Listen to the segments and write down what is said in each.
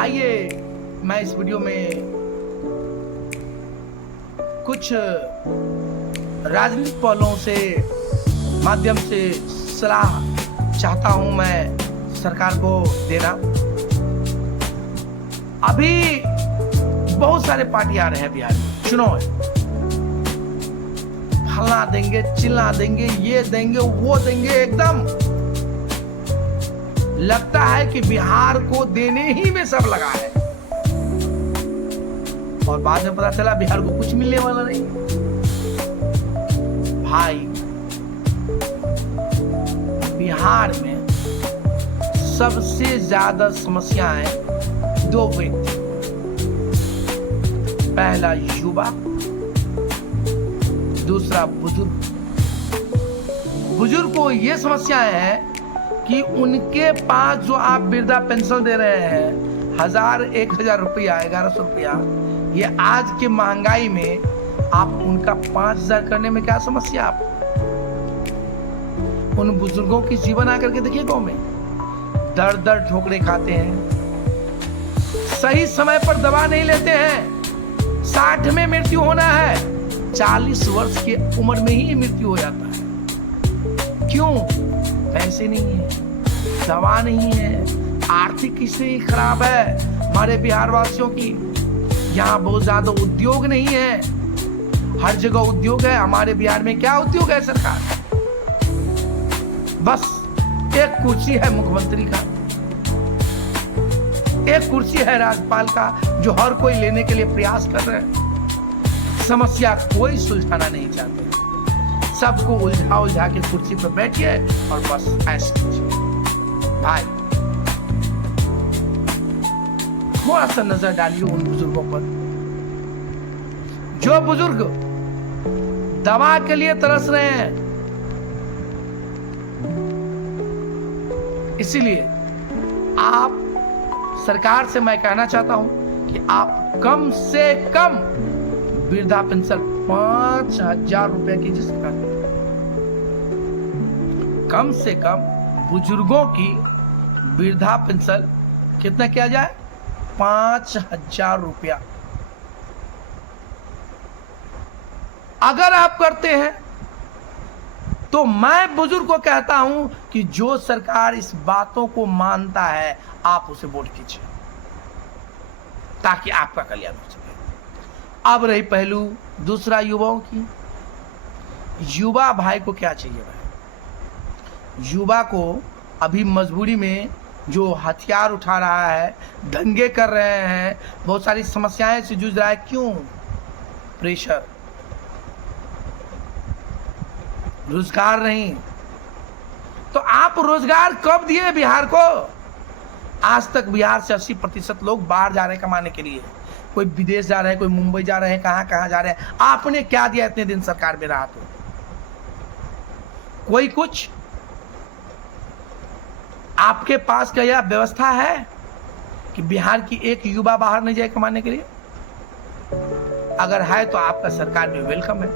आइए मैं इस वीडियो में कुछ राजनीतिक पहलुओं से माध्यम से सलाह चाहता हूं मैं सरकार को देना। अभी बहुत सारे पार्टी आ रहे हैं बिहार में, चुनाव है, फलना देंगे, चिल्ला देंगे, ये देंगे, वो देंगे, एकदम लगता है कि बिहार को देने ही में सब लगा है और बाद में पता चला बिहार को कुछ मिलने वाला नहीं। भाई, बिहार में सबसे ज्यादा समस्याएं दो व्यक्ति, पहला युवा, दूसरा बुजुर्ग। बुजुर्ग को ये समस्याएं हैं कि उनके पास जो आप वृद्धा पेंशन दे रहे हैं 1000, 1000 रुपया, 1100 रुपया, ये आज के महंगाई में आप उनका 5000 करने में क्या समस्या आप? उन बुजुर्गों की जीवन आकर के देखिए, गांव में दर दर ठोकरे खाते हैं, सही समय पर दवा नहीं लेते हैं, 60 में मृत्यु होना है, 40 वर्ष की उम्र में ही मृत्यु हो जाता है। क्यों? पैसे नहीं है, दवा नहीं है, आर्थिक स्थिति खराब है हमारे बिहार वासियों की। यहाँ बहुत ज्यादा उद्योग नहीं है, हर जगह उद्योग है, हमारे बिहार में क्या उद्योग है सरकार? बस एक कुर्सी है मुख्यमंत्री का, एक कुर्सी है राज्यपाल का, जो हर कोई लेने के लिए प्रयास कर रहे हैं। समस्या कोई सुलझाना नहीं चाहते, सबको उलझा के कुर्सी पर बैठिए और बस ऐसे कीजिए। भाई, थोड़ा सा नजर डालिए उन बुजुर्गों पर, जो बुजुर्ग दवा के लिए तरस रहे हैं। इसीलिए आप सरकार से मैं कहना चाहता हूं कि आप कम से कम वृद्धा पेंशन 5000 रुपए की जिसका कम से कम बुजुर्गों की वृद्धा पेंशन कितना किया जाए? 5000 रुपया। अगर आप करते हैं तो मैं बुजुर्ग को कहता हूं कि जो सरकार इस बातों को मानता है आप उसे वोट कीजिए ताकि आपका कल्याण हो सके। अब रही पहलू दूसरा युवाओं की। युवा भाई को क्या चाहिए? भाई, युवा को अभी मजबूरी में जो हथियार उठा रहा है, दंगे कर रहे हैं, बहुत सारी समस्याएं से जूझ रहा है। क्यों? प्रेशर, रोजगार नहीं। तो आप रोजगार कब दिए बिहार को? आज तक बिहार से 80% लोग बाहर जा रहे हैं कमाने के लिए, कोई विदेश जा रहे हैं, कोई मुंबई जा रहे हैं, कहां जा रहे हैं। आपने क्या दिया इतने दिन सरकार में रहा? तो कोई कुछ आपके पास क्या यह व्यवस्था है कि बिहार की एक युवा बाहर नहीं जाए कमाने के लिए? अगर है तो आपका सरकार में वेलकम है,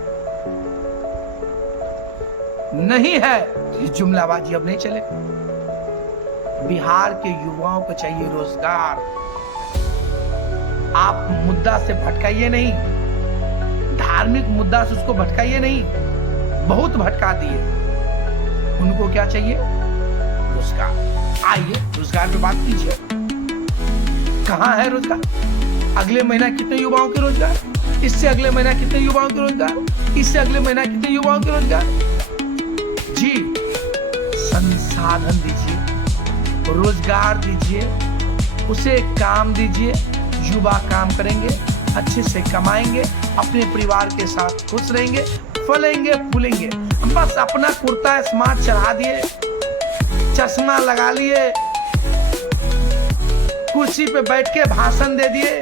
नहीं है तो जुमलाबाजी अब नहीं चलेगा। बिहार के युवाओं को चाहिए रोजगार। आप मुद्दा से भटकाइए नहीं, धार्मिक मुद्दा से उसको भटकाइए नहीं, बहुत भटका दिए। उनको क्या चाहिए? रोजगार। आइए रोजगार पे बात कीजिए। कहां है रोजगार? अगले महीना कितने युवाओं के रोजगार, इससे अगले महीना कितने युवाओं के रोजगार, इससे अगले महीना कितने युवाओं के रोजगार? जी, संसाधन दीजिए, रोजगार दीजिए, उसे काम दीजिए। युवा काम करेंगे, अच्छे से कमाएंगे, अपने परिवार के साथ खुश रहेंगे, फलेंगे फूलेंगे। बस अपना कुर्ता स्मार्ट चढ़ा दिए, चश्मा लगा लिए, कुर्सी पे बैठ के भाषण दे दिए,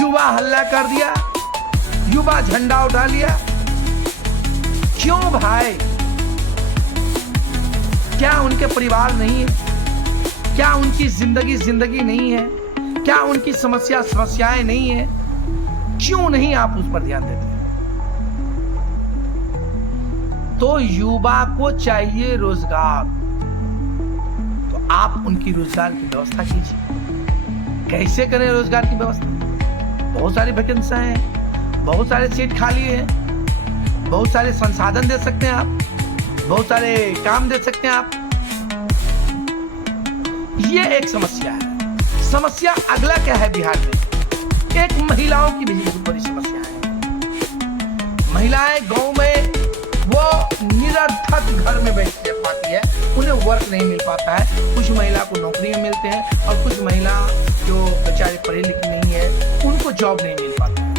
युवा हल्ला कर दिया, युवा झंडा उठा लिया। क्यों भाई? क्या उनके परिवार नहीं है? क्या उनकी जिंदगी नहीं है? क्या उनकी समस्याएं नहीं है? क्यों नहीं आप उस पर ध्यान देते? तो युवा को चाहिए रोजगार, तो आप उनकी रोजगार की व्यवस्था कीजिए। कैसे करें रोजगार की व्यवस्था? बहुत सारी वैकेंसी हैं, बहुत सारे सीट खाली हैं, बहुत सारे संसाधन दे सकते हैं आप, बहुत सारे काम दे सकते हैं आप। ये एक समस्या है। समस्या अगला क्या है बिहार में? एक महिलाओं की भी बहुत बड़ी समस्या है। महिलाएं गांव में वो निरर्थक घर में बैठ पाती है, उन्हें वर्क नहीं मिल पाता है। कुछ महिला को नौकरी में मिलते हैं और कुछ महिला जो बेचारे पढ़े लिखे नहीं है उनको जॉब नहीं मिल पाता है।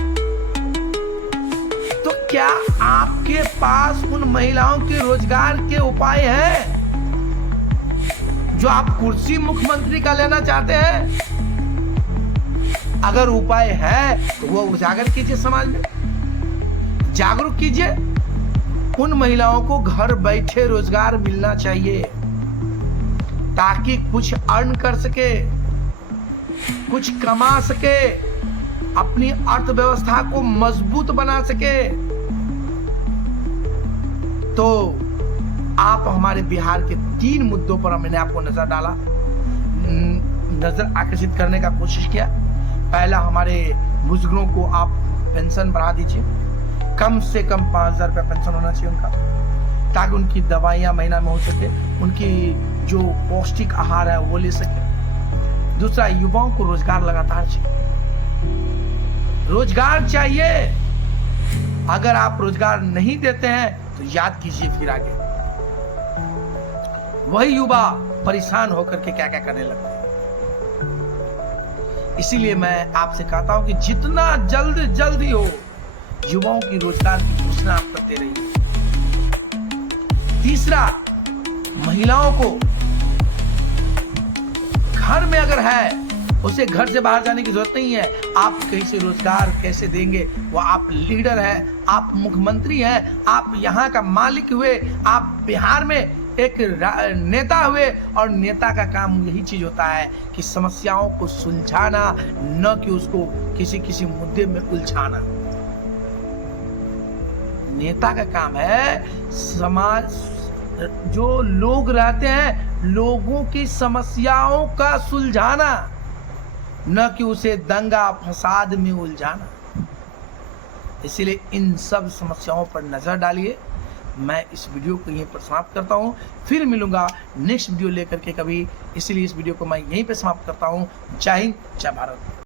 तो क्या आपके पास उन महिलाओं के रोजगार के उपाय हैं? जो आप कुर्सी मुख्यमंत्री का लेना चाहते हैं, अगर उपाय है तो वो उजागर कीजिए, समाज में जागरूक कीजिए। उन महिलाओं को घर बैठे रोजगार मिलना चाहिए ताकि कुछ अर्न कर सके, कुछ कमा सके, अपनी अर्थव्यवस्था को मजबूत बना सके। तो आप हमारे बिहार के 3 मुद्दों पर मैंने आपको नजर डाला, नजर आकर्षित करने का कोशिश किया। पहला, हमारे बुजुर्गों को आप पेंशन बढ़ा दीजिए, कम से कम 5,000 रुपया पेंशन होना चाहिए उनका, ताकि उनकी दवाइयाँ महीना में हो सके, उनकी जो पौष्टिक आहार है वो ले सके। दूसरा, युवाओं को रोजगार लगातार चाहिए, रोजगार चाहिए। अगर आप रोजगार नहीं देते हैं तो याद कीजिए फिर आगे वही युवा परेशान होकर के क्या क्या करने लगते हैं। इसीलिए मैं आपसे कहता हूं कि जितना जल्द ही हो युवाओं की रोजगार की घोषणा आप करते रहिए। तीसरा, महिलाओं को घर में अगर है उसे घर से बाहर जाने की जरूरत नहीं है। आप कहीं से रोजगार कैसे देंगे? वो आप लीडर हैं, आप मुख्यमंत्री हैं, आप यहाँ का मालिक हुए, आप बिहार में एक नेता हुए, और नेता का काम यही चीज होता है कि समस्याओं को सुलझाना, न कि उसको किसी मुद्दे में उलझाना। नेता का काम है समाज जो लोग रहते हैं, लोगों की समस्याओं का सुलझाना, न कि उसे दंगा फसाद में उलझाना। इसलिए इन सब समस्याओं पर नजर डालिए। मैं इस वीडियो को यहीं पर समाप्त करता हूं, फिर मिलूंगा नेक्स्ट वीडियो लेकर के कभी। इसलिए इस वीडियो को मैं यहीं पर समाप्त करता हूं। जय हिंद, जय भारत।